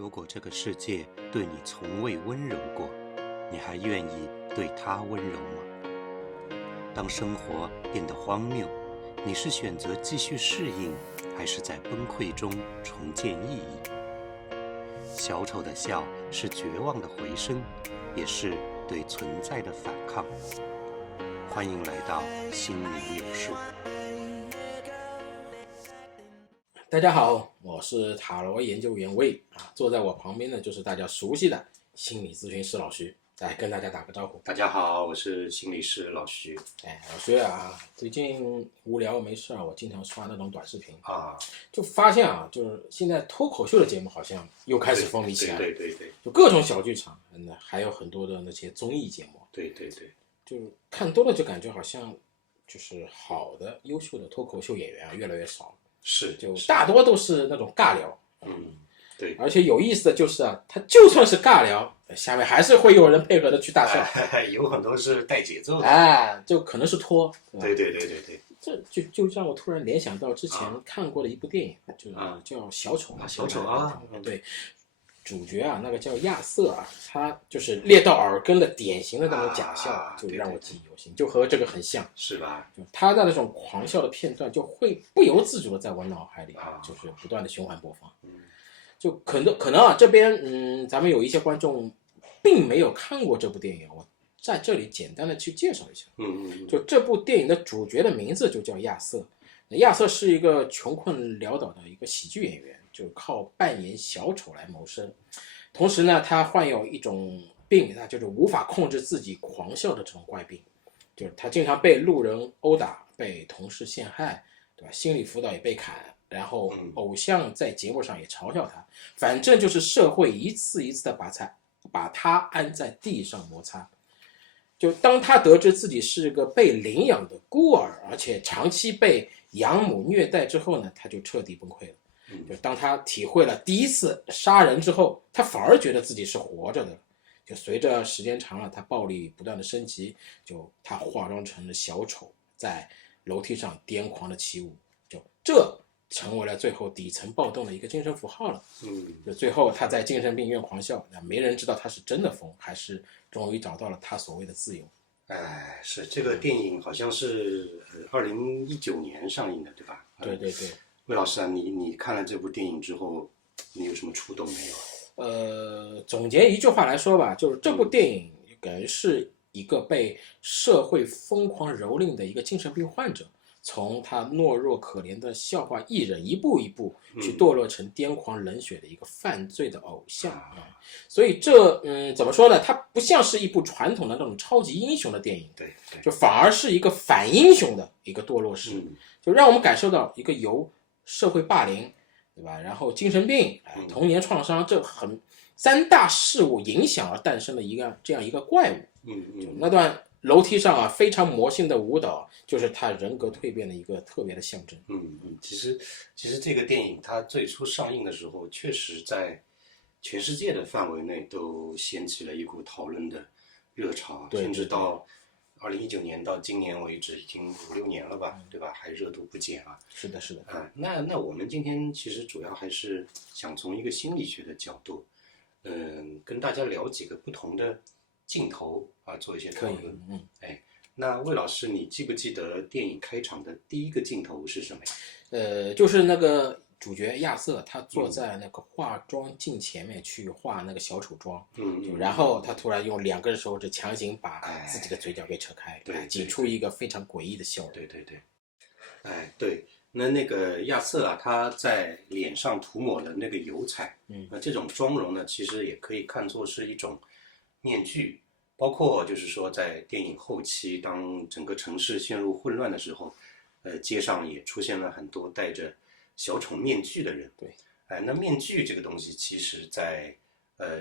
如果这个世界对你从未温柔过，你还愿意对它温柔吗？当生活变得荒谬，你是选择继续适应，还是在崩溃中重建意义？小丑的笑是绝望的回声，也是对存在的反抗。欢迎来到心灵有数。大家好，我是塔罗研究员魏啊，坐在我旁边的就是大家熟悉的心理咨询师老徐，来跟大家打个招呼。大家好，我是心理师老徐。老徐啊，最近无聊没事我经常刷那种短视频啊，就发现啊，就是现在脱口秀的节目好像又开始风靡起来了。对，就各种小剧场，还有很多的那些综艺节目。对，就看多了就感觉好像就是好的优秀的脱口秀演员啊越来越少了。是，就大多都是那种尬聊。对，而且有意思的就是啊，他就算是尬聊，下面还是会有人配合的去大笑。有很多是带节奏的。就可能是拖。对。这就让我突然联想到之前看过的一部电影，就是叫小丑啊。小丑啊，对。主角啊，那个叫亚瑟啊，他就是猎到耳根的典型的那种假笑，就让我记忆犹新，就和这个很像，是吧？就他的那种狂笑的片段，就会不由自主的在我脑海里，就是不断的循环播放。就可能啊，这边咱们有一些观众并没有看过这部电影，我在这里简单的去介绍一下。就这部电影的主角的名字就叫亚瑟。亚瑟是一个穷困潦倒的一个喜剧演员，就靠扮演小丑来谋生。同时呢，他患有一种病，他就是无法控制自己狂笑的这种怪病，就是他经常被路人殴打，被同事陷害，对吧？心理辅导也被砍，然后偶像在节目上也嘲笑他，反正就是社会一次一次的把他按在地上摩擦。就当他得知自己是个被领养的孤儿，而且长期被养母虐待之后呢，他就彻底崩溃了。就当他体会了第一次杀人之后，他反而觉得自己是活着的。就随着时间长了，他暴力不断的升级，就他化妆成了小丑，在楼梯上癫狂的起舞，就这成为了最后底层暴动的一个精神符号了。就最后他在精神病院狂笑，没人知道他是真的疯，还是终于找到了他所谓的自由。是这个电影好像是2019年上映的，对吧？对。魏老师啊，你看了这部电影之后，你有什么触动没有？总结一句话来说吧，就是这部电影感觉是一个被社会疯狂蹂躏的一个精神病患者，从他懦弱可怜的笑话艺人一步一步去堕落成癫狂冷血的一个犯罪的偶像。所以这怎么说呢？它不像是一部传统的那种超级英雄的电影，对，就反而是一个反英雄的一个堕落史，就让我们感受到一个由社会霸凌，对吧？然后精神病、童年创伤，这三大事物影响而诞生的这样一个怪物。就那段楼梯上非常魔性的舞蹈，就是他人格蜕变的一个特别的象征。其实这个电影它最初上映的时候，确实在全世界的范围内都掀起了一股讨论的热潮，甚至到2019年到今年为止，已经5-6年了吧，对吧？还热度不减啊。是的。那我们今天其实主要还是想从一个心理学的角度，跟大家聊几个不同的镜头做一些讨论。那魏老师，你记不记得电影开场的第一个镜头是什么呀？就是那个主角亚瑟，他坐在那个化妆镜前面去化那个小丑妆，然后他突然用2根手指强行把自己的嘴角给扯开，挤出一个非常诡异的笑容。对，那个亚瑟他在脸上涂抹了那个油彩，那这种妆容呢，其实也可以看作是一种面具，包括就是说在电影后期，当整个城市陷入混乱的时候，街上也出现了很多戴着小丑面具的人。对，那面具这个东西，其实在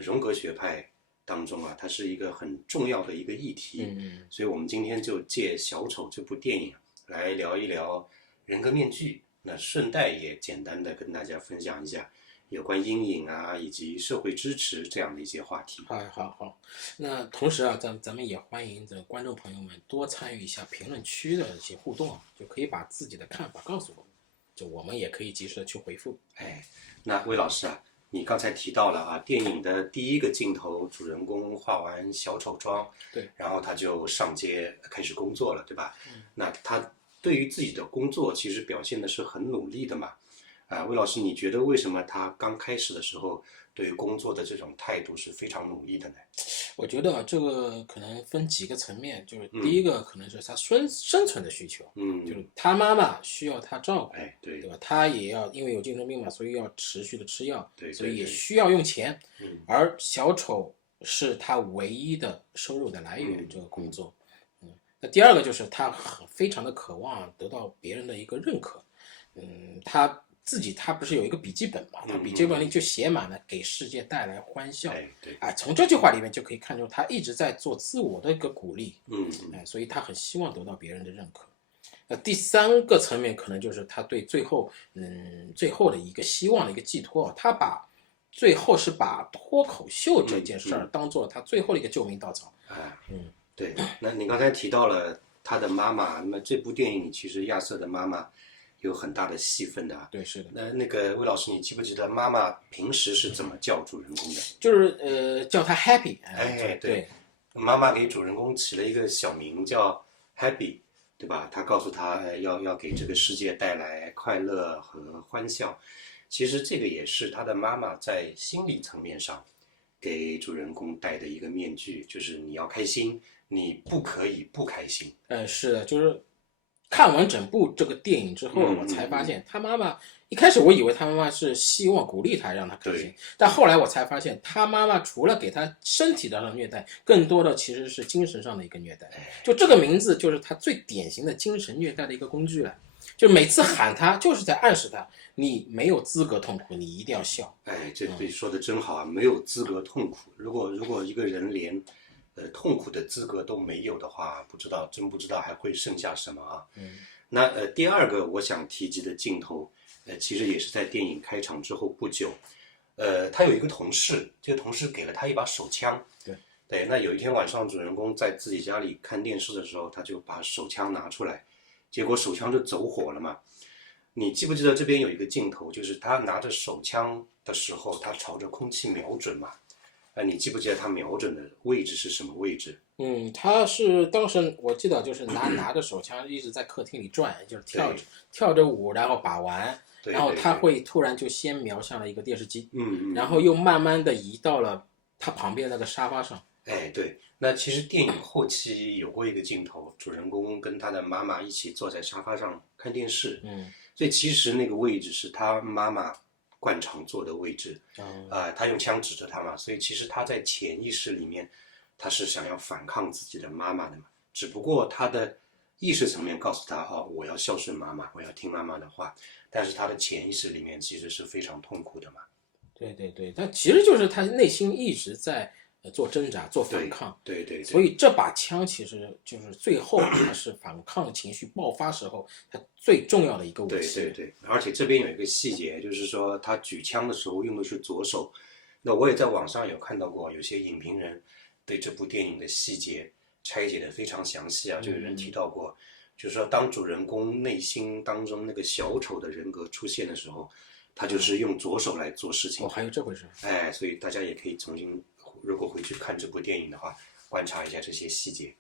荣格学派当中它是一个很重要的一个议题。所以我们今天就借小丑这部电影来聊一聊人格面具，那顺带也简单的跟大家分享一下有关阴影以及社会支持这样的一些话题。好。那同时咱们也欢迎着观众朋友们多参与一下评论区的一些互动就可以把自己的看法告诉我们，就我们也可以及时的去回复。那魏老师你刚才提到了啊，电影的第一个镜头，主人公化完小丑妆，对，然后他就上街开始工作了，对吧？那他对于自己的工作其实表现的是很努力的嘛。魏老师，你觉得为什么他刚开始的时候对于工作的这种态度是非常努力的呢？我觉得这个可能分几个层面，就是第一个可能是他生存的需求，就是他妈妈需要他照顾，对吧？他也要因为有精神病嘛，所以要持续的吃药，对，所以也需要用钱，而小丑是他唯一的收入的来源，这个工作，那第二个就是他非常的渴望得到别人的一个认可，他不是有一个笔记本嘛？他笔记本里就写满了给世界带来欢笑。对，从这句话里面就可以看出他一直在做自我的一个鼓励。所以他很希望得到别人的认可。第三个层面可能就是他对最后的一个希望的一个寄托，他最后是把脱口秀这件事儿当做他最后的一个救命稻草。对。那你刚才提到了他的妈妈，那么这部电影里其实亚瑟的妈妈有很大的戏份的。对，是的。那个魏老师，你记不记得妈妈平时是怎么叫主人公的？就是叫他 Happy。对，妈妈给主人公起了一个小名叫 Happy， 对吧？她告诉他要给这个世界带来快乐和欢笑。其实这个也是他的妈妈在心理层面上给主人公戴的一个面具，就是你要开心，你不可以不开心。是的，就是看完整部这个电影之后，我才发现他妈妈一开始我以为他妈妈是希望鼓励他，让他开心，但后来我才发现他妈妈除了给他身体上的虐待，更多的其实是精神上的一个虐待。就这个名字就是他最典型的精神虐待的一个工具了。就每次喊他就是在暗示他，你没有资格痛苦，你一定要笑。这对说的真好啊，没有资格痛苦。如果一个人连痛苦的资格都没有的话，真不知道还会剩下什么啊。那第二个我想提及的镜头，其实也是在电影开场之后不久，他有一个同事，这个同事给了他一把手枪。对，那有一天晚上，主人公在自己家里看电视的时候，他就把手枪拿出来，结果手枪就走火了嘛。你记不记得这边有一个镜头，就是他拿着手枪的时候，他朝着空气瞄准嘛？你记不记得他瞄准的位置是什么位置？他是当时我记得就是拿着手枪一直在客厅里转，就是跳着舞，然后把玩，然后他会突然就先瞄向了一个电视机，然后又慢慢的移到了他旁边那个沙发上。对，那其实电影后期有过一个镜头，主人公跟他的妈妈一起坐在沙发上看电视，所以其实那个位置是他妈妈惯常坐的位置，他用枪指着他嘛，所以其实他在潜意识里面，他是想要反抗自己的妈妈的嘛，只不过他的意识层面告诉他，我要孝顺妈妈，我要听妈妈的话，但是他的潜意识里面其实是非常痛苦的嘛。对，他其实就是他内心一直在做挣扎，做反抗。对，所以这把枪其实就是最后他是反抗情绪爆发时候他最重要的一个武器。对，而且这边有一个细节，就是说他举枪的时候用的是左手。那我也在网上有看到过，有些影评人对这部电影的细节拆解的非常详细啊，就有人提到过，就是说当主人公内心当中那个小丑的人格出现的时候，他就是用左手来做事情。还有这回事。所以大家也可以重新，如果回去看这部电影的话，观察一下这些细节。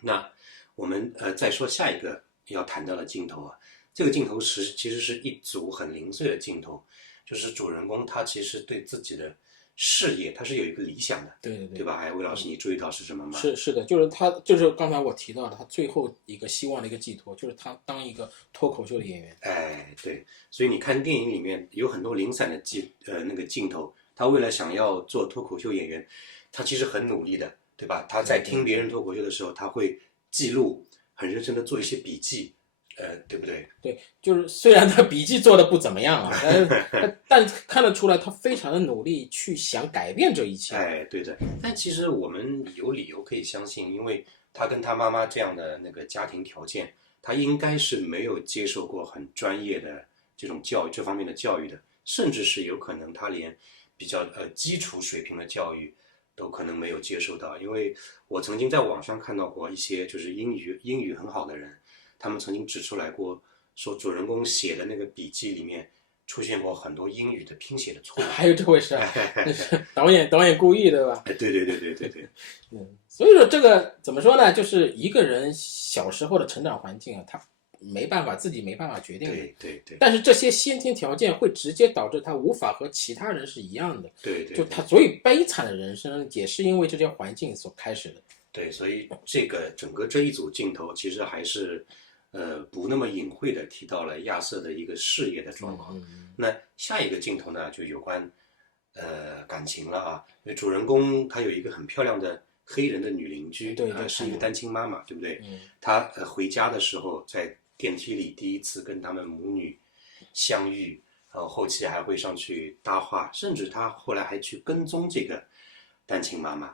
那我们再说下一个要谈到的镜头啊，这个镜头其实是一组很零碎的镜头，就是主人公他其实对自己的事业他是有一个理想的，对吧？魏老师，你注意到是什么吗？是的，就是刚才我提到的，他最后一个希望的一个寄托，就是他当一个脱口秀的演员。对，所以你看电影里面有很多零散的那个镜头，他为了想要做脱口秀演员，他其实很努力的，对吧？他在听别人脱口秀的时候，他会记录，很认真的做一些笔记。对不对？对，就是虽然他笔记做的不怎么样啊，但看得出来他非常的努力去想改变这一切。对的。但其实我们有理由可以相信，因为他跟他妈妈这样的那个家庭条件，他应该是没有接受过很专业的这种教育，这方面的教育的，甚至是有可能他连比较基础水平的教育都可能没有接受到。因为我曾经在网上看到过一些就是英语很好的人。他们曾经指出来过，说主人公写的那个笔记里面，出现过很多英语的拼写的错误。还有这回事啊？那是导演故意对吧？对。所以说这个怎么说呢？就是一个人小时候的成长环境啊，他自己没办法决定的。对。但是这些先天条件会直接导致他无法和其他人是一样的。对。就他所以悲惨的人生也是因为这些环境所开始的。对，所以整个这一组镜头其实还是不那么隐晦的提到了亚瑟的一个事业的状况。那下一个镜头呢，就有关感情了啊。因为主人公他有一个很漂亮的黑人的女邻居，对，是一个单亲妈妈，对不对？她回家的时候在电梯里第一次跟他们母女相遇，然后后期还会上去搭话，甚至她后来还去跟踪这个单亲妈妈。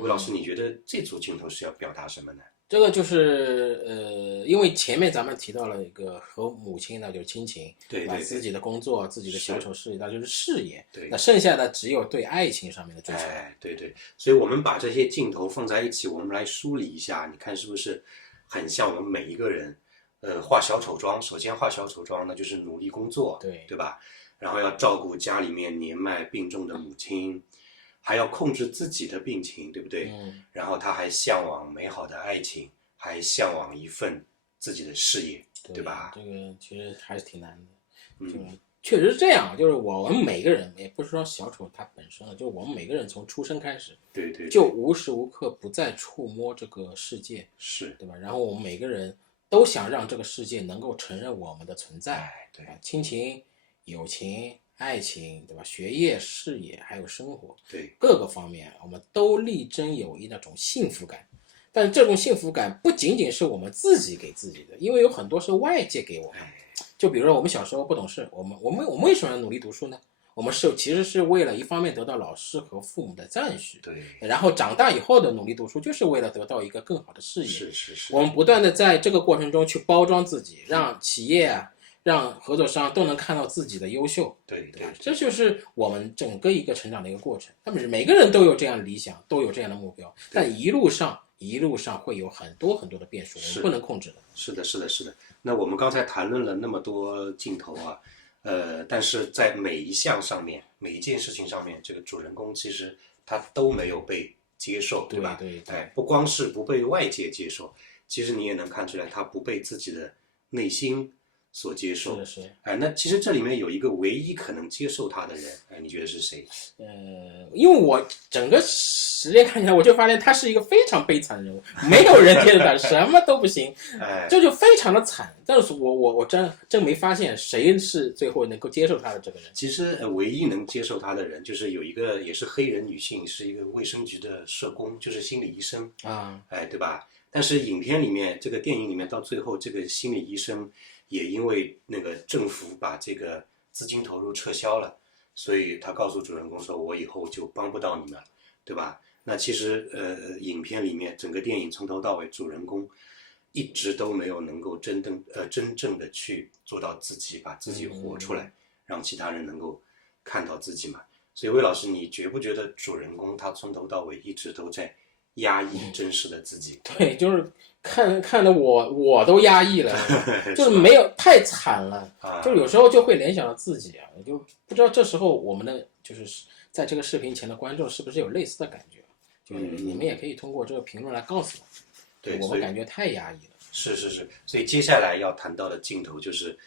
魏老师，你觉得这组镜头是要表达什么呢？这个就是因为前面咱们提到了一个和母亲那就是亲情，对，自己的工作、自己的小丑事业，那就是事业。对，那剩下的只有对爱情上面的追求。对，所以我们把这些镜头放在一起，我们来梳理一下，你看是不是很像我们每一个人？化小丑妆，首先化小丑妆那就是努力工作，对吧？然后要照顾家里面年迈病重的母亲。还要控制自己的病情，对不对？然后他还向往美好的爱情，还向往一份自己的事业，对吧？这个其实还是挺难的。确实是这样，就是我们每个人，也不是说小丑他本身了，就是我们每个人从出生开始，对，就无时无刻不在触摸这个世界，是，对吧？然后我们每个人都想让这个世界能够承认我们的存在，对，亲情、友情。爱情，对吧？学业、事业，还有生活，对各个方面，我们都力争有一那种幸福感。但是这种幸福感不仅仅是我们自己给自己的，因为有很多是外界给我们。就比如说我们小时候不懂事，我们为什么要努力读书呢？我们其实是为了一方面得到老师和父母的赞许，对，然后长大以后的努力读书，就是为了得到一个更好的事业。是。我们不断的在这个过程中去包装自己，让企业啊。让合作商都能看到自己的优秀，对，这就是我们整个一个成长的一个过程。他们每个人都有这样的理想，都有这样的目标，但一路上会有很多的变数，我们不能控制的。是的。那我们刚才谈论了那么多镜头啊，但是在每一项上面，每一件事情上面，这个主人公其实他都没有被接受，对吧？对，不光是不被外界接受，其实你也能看出来，他不被自己的内心所接受。是。那其实这里面有一个唯一可能接受他的人，你觉得是谁？因为我整个时间看起来，我就发现他是一个非常悲惨的人物，没有人接受他，什么都不行，这就非常的惨。但是我真没发现谁是最后能够接受他的这个人。其实唯一能接受他的人，就是有一个也是黑人女性，是一个卫生局的社工，就是心理医生啊，对吧？但是影片里面，这个电影里面到最后，这个心理医生也因为那个政府把这个资金投入撤销了，所以他告诉主人公说：“我以后就帮不到你们了，对吧？”那其实影片里面整个电影从头到尾，主人公一直都没有能够真正的去做到自己，把自己活出来，让其他人能够看到自己嘛。所以魏老师，你觉不觉得主人公他从头到尾一直都在压抑真实的自己？对，就是看得我都压抑了，就是没有太惨了，就有时候就会联想到自己啊，就不知道这时候我们的就是在这个视频前的观众是不是有类似的感觉？就是你们也可以通过这个评论来告诉我，对，我们感觉太压抑了。是，所以接下来要谈到的镜头就是，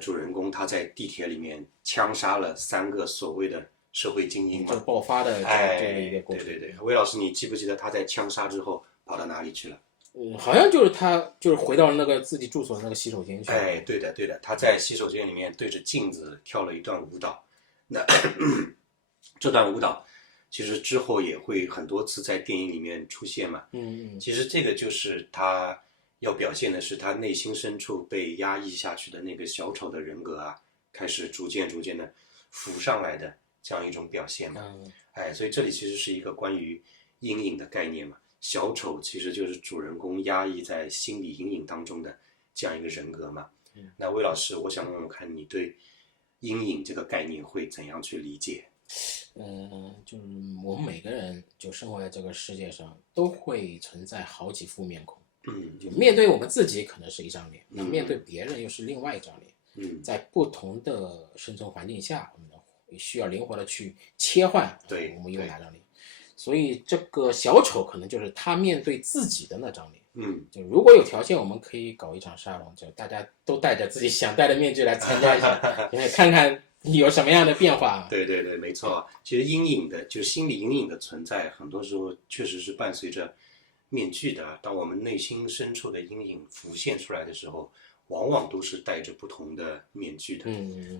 主人公他在地铁里面枪杀了3个所谓的社会精英嘛，就爆发的这个一个过程。对，魏老师，你记不记得他在枪杀之后跑到哪里去了？好像就是他就是回到那个自己住所的那个洗手间去。对的，他在洗手间里面对着镜子跳了一段舞蹈。那这段舞蹈其实之后也会很多次在电影里面出现嘛。其实这个就是他要表现的是他内心深处被压抑下去的那个小丑的人格啊，开始逐渐的浮上来的这样一种表现嘛。所以这里其实是一个关于阴影的概念嘛。小丑其实就是主人公压抑在心理阴影当中的这样一个人格嘛。那魏老师，我想问问看你对阴影这个概念会怎样去理解？就是我们每个人就生活在这个世界上，都会存在好几副面孔。就面对我们自己可能是一张脸，那面对别人又是另外一张脸。在不同的生存环境下，我们需要灵活的去切换对我们有哪张脸。所以这个小丑可能就是他面对自己的那张脸。就如果有条件，我们可以搞一场沙龙，就大家都戴着自己想戴的面具来参加一下，看看有什么样的变化。对对对，没错。其实阴影的，就是心理阴影的存在，很多时候确实是伴随着面具的。当我们内心深处的阴影浮现出来的时候，往往都是戴着不同的面具的。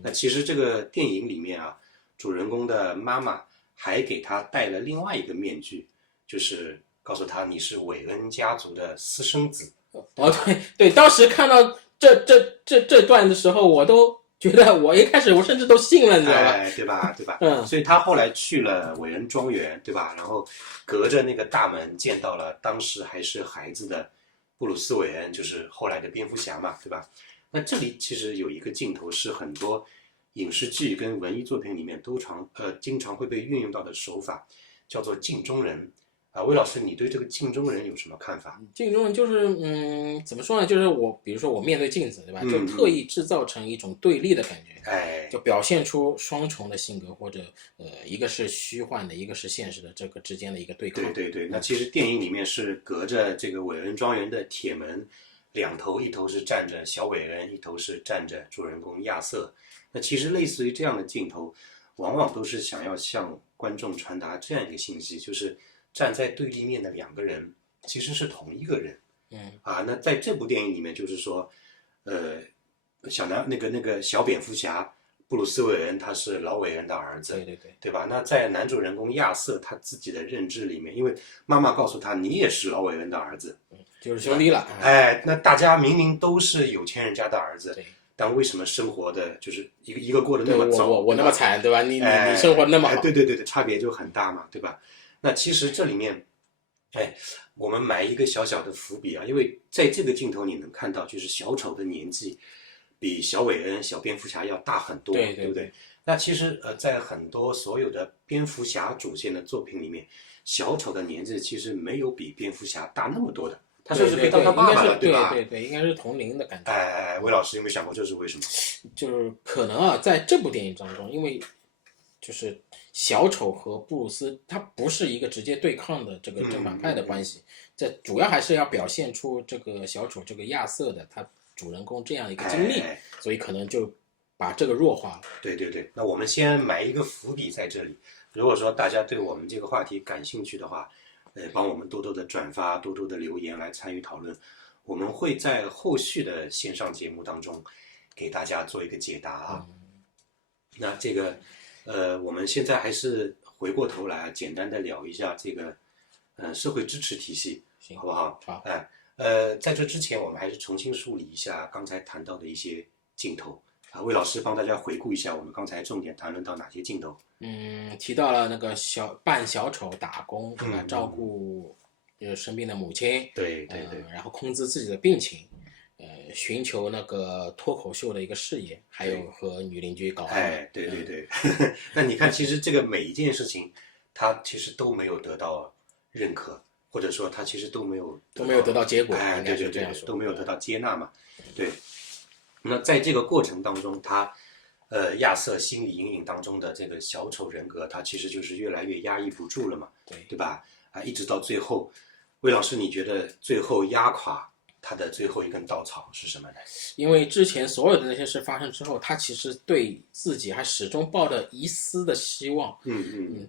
那其实这个电影里面啊，主人公的妈妈还给他戴了另外一个面具，就是告诉他你是韦恩家族的私生子。对对，当时看到这段的时候，我都觉得我一开始我甚至都信了，你知道吧？对吧？对吧？所以他后来去了韦恩庄园，对吧？然后隔着那个大门见到了当时还是孩子的布鲁斯·韦恩，就是后来的蝙蝠侠嘛，对吧？那这里其实有一个镜头是很多影视剧跟文艺作品里面经常会被运用到的手法，叫做镜中人。魏老师，你对这个镜中人有什么看法？镜中人就是怎么说呢？就是比如说我面对镜子，对吧？就特意制造成一种对立的感觉，就表现出双重的性格，或者一个是虚幻的，一个是现实的，这个之间的一个对抗。对对对，那其实电影里面是隔着这个韦恩庄园的铁门，两头，一头是站着小韦恩，一头是站着主人公亚瑟。那其实类似于这样的镜头，往往都是想要向观众传达这样一个信息，就是站在对立面的两个人其实是同一个人。那在这部电影里面，就是说，那个小蝙蝠侠布鲁斯·韦恩他是老韦恩的儿子，对对对，对吧？那在男主人公亚瑟他自己的认知里面，因为妈妈告诉他你也是老韦恩的儿子，就是兄弟了。那大家明明都是有钱人家的儿子，对，但为什么生活的就是一个过得那么糟，我那么惨，对吧？你生活那么好，对对对，差别就很大嘛，对吧？那其实这里面，我们埋一个小小的伏笔啊，因为在这个镜头你能看到，就是小丑的年纪比小韦恩、小蝙蝠侠要大很多，对不对？那其实在很多所有的蝙蝠侠主线的作品里面，小丑的年纪其实没有比蝙蝠侠大那么多的，他甚至可以当他爸爸了，对吧？对，应该是同龄的感觉。魏老师有没有想过这是为什么？就是可能啊，在这部电影当中，因为就是小丑和布鲁斯他不是一个直接对抗的这个正反派的关系，这主要还是要表现出这个小丑这个亚瑟的他主人公这样一个经历，所以可能就把这个弱化了。对对对，那我们先埋一个伏笔在这里。如果说大家对我们这个话题感兴趣的话，帮我们多多的转发，多多的留言来参与讨论。我们会在后续的线上节目当中给大家做一个解答啊。那这个我们现在还是回过头来简单的聊一下这个社会支持体系，好不好？好。在这之前，我们还是重新梳理一下刚才谈到的一些镜头。魏老师帮大家回顾一下，我们刚才重点谈论到哪些镜头？提到了那个扮小丑打工，对吧？照顾生病的母亲，对对对，然后控制自己的病情，寻求那个脱口秀的一个事业，还有和女邻居搞爱。对对对。那你看，其实这个每一件事情，他其实都没有得到认可，或者说他其实都没有得到结果。对对对，都没有得到接纳嘛。对。那在这个过程当中，他亚瑟心理阴影当中的这个小丑人格，他其实就是越来越压抑不住了嘛，对吧？一直到最后，魏老师，你觉得最后压垮他的最后一根稻草是什么呢？因为之前所有的那些事发生之后，他其实对自己还始终抱着一丝的希望。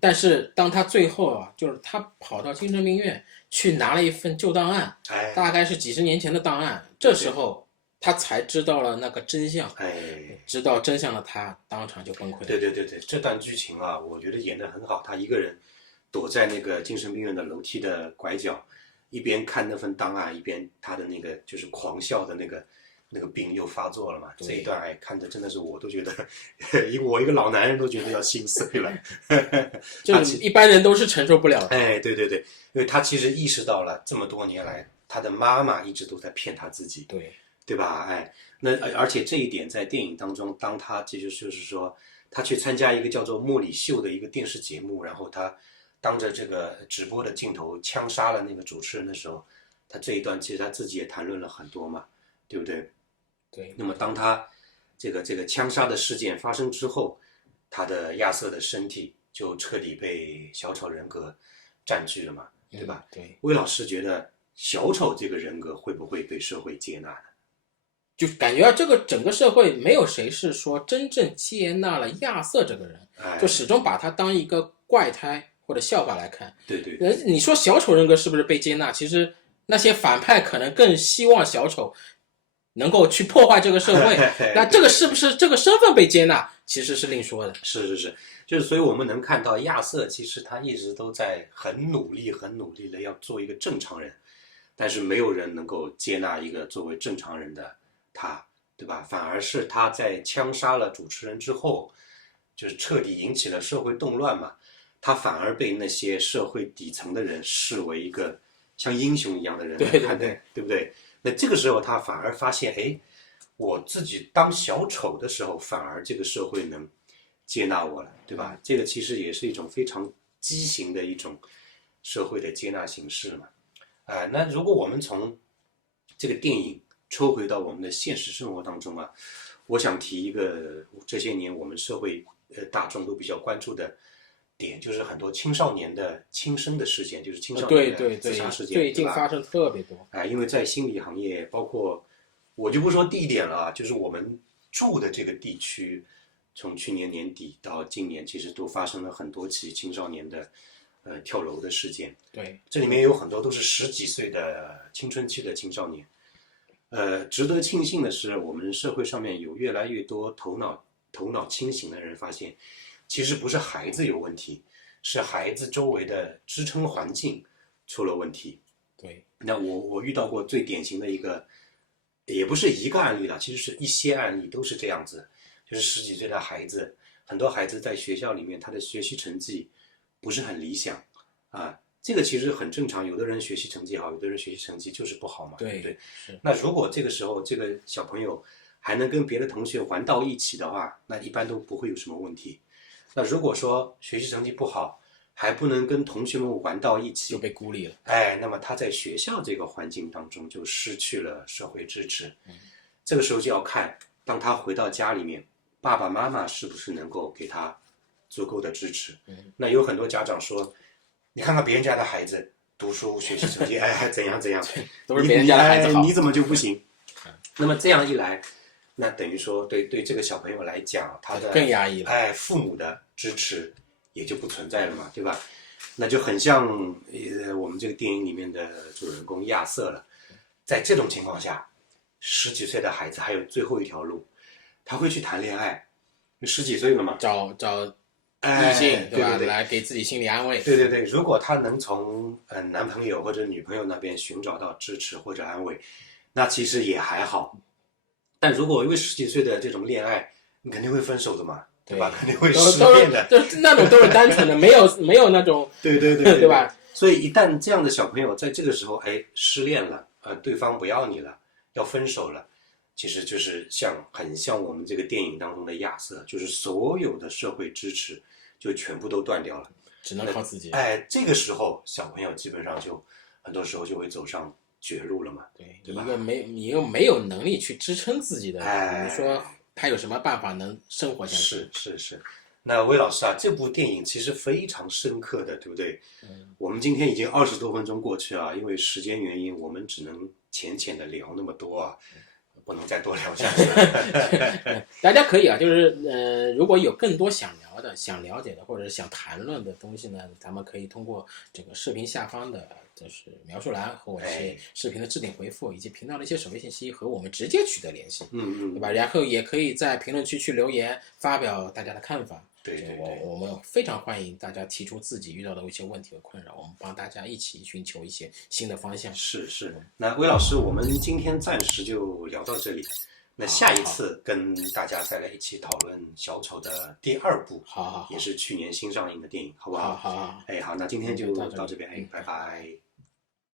但是当他最后啊，就是他跑到精神病院去拿了一份旧档案，大概是几十年前的档案，这时候他才知道了那个真相，知道真相的他当场就崩溃了。对对对对，这段剧情啊，我觉得演得很好。他一个人躲在那个精神病院的楼梯的拐角，一边看那份档案，一边他的那个就是狂笑的那个病又发作了嘛。这一段看着真的是我都觉得，我一个老男人都觉得要心碎了。就是一般人都是承受不了的。对对对，因为他其实意识到了这么多年来，他的妈妈一直都在骗他自己。对吧？那而且这一点在电影当中，当他就是说，他去参加一个叫做《莫里秀》的一个电视节目，然后他当着这个直播的镜头枪杀了那个主持人的时候，他这一段其实他自己也谈论了很多嘛，对不对？对。那么当他这个枪杀的事件发生之后，他的亚瑟的身体就彻底被小丑人格占据了嘛，对吧？对，魏老师觉得小丑这个人格会不会被社会接纳呢？就感觉这个整个社会没有谁是说真正接纳了亚瑟这个人，就始终把他当一个怪胎或者笑话来看。对对，你说小丑人格是不是被接纳？其实那些反派可能更希望小丑能够去破坏这个社会。那这个是不是这个身份被接纳，其实是另说的。是，就是所以我们能看到亚瑟其实他一直都在很努力的要做一个正常人，但是没有人能够接纳一个作为正常人的他，对吧？反而是他在枪杀了主持人之后，就是彻底引起了社会动乱嘛，他反而被那些社会底层的人视为一个像英雄一样的人来看待，对不对？那这个时候他反而发现，哎，我自己当小丑的时候，反而这个社会能接纳我了，对吧？这个其实也是一种非常畸形的一种社会的接纳形式嘛。那如果我们从这个电影抽回到我们的现实生活当中啊，我想提一个这些年我们社会大众都比较关注的点，就是很多青少年的轻生的事件，就是青少年的自杀事件，最近发生特别多。因为在心理行业，包括我就不说地点了，就是我们住的这个地区，从去年年底到今年，其实都发生了很多起青少年的跳楼的事件。对，这里面有很多都是10几岁的青春期的青少年。值得庆幸的是，我们社会上面有越来越多头脑清醒的人发现，其实不是孩子有问题，是孩子周围的支撑环境出了问题。对，那我遇到过最典型的一个，也不是一个案例了，其实是一些案例都是这样子，就是10几岁的孩子，很多孩子在学校里面他的学习成绩不是很理想啊。这个其实很正常，有的人学习成绩好，有的人学习成绩就是不好嘛，对不对？那如果这个时候这个小朋友还能跟别的同学玩到一起的话，那一般都不会有什么问题。那如果说学习成绩不好，还不能跟同学们玩到一起，就被孤立了。那么他在学校这个环境当中就失去了社会支持。这个时候就要看，当他回到家里面，爸爸妈妈是不是能够给他足够的支持。那有很多家长说，你看看别人家的孩子读书学习成绩怎样，都是别人家的孩子好，你怎么就不行？那么这样一来，那等于说对这个小朋友来讲，他的更压抑了。父母的支持也就不存在了嘛，对吧？那就很像我们这个电影里面的主人公亚瑟了。在这种情况下，10几岁的孩子还有最后一条路，他会去谈恋爱，10几岁了嘛，找异性，对吧？对，来给自己心理安慰。对，如果他能从男朋友或者女朋友那边寻找到支持或者安慰，那其实也还好。但如果因为10几岁的这种恋爱，你肯定会分手的嘛，对吧？肯定会失恋的。那种都是单纯的，没有那种对吧？所以一旦这样的小朋友在这个时候失恋了，对方不要你了，要分手了，其实就是很像我们这个电影当中的亚瑟，就是所有的社会支持就全部都断掉了，只能靠自己。这个时候小朋友基本上就很多时候就会走上绝路了嘛，对吧？你又没有能力去支撑自己的人，你说他有什么办法能生活下去？是。那魏老师啊，这部电影其实非常深刻的，对不对？我们今天已经20多分钟过去了，因为时间原因，我们只能浅浅的聊那么多啊。不能再多聊下去了。大家可以啊，就是如果有更多想聊的、想了解的，或者是想谈论的东西呢，咱们可以通过这个视频下方的就是描述栏和我一些视频的置顶回复，以及频道的一些首页信息和我们直接取得联系，对吧？然后也可以在评论区去留言，发表大家的看法。对，我们非常欢迎大家提出自己遇到的一些问题和困扰，我们帮大家一起寻求一些新的方向。是。那魏老师，我们今天暂时就聊到这里。那下一次跟大家再来一起讨论小丑的第2部，好，也是去年新上映的电影，好不好？好。好，那今天就到这边，拜拜。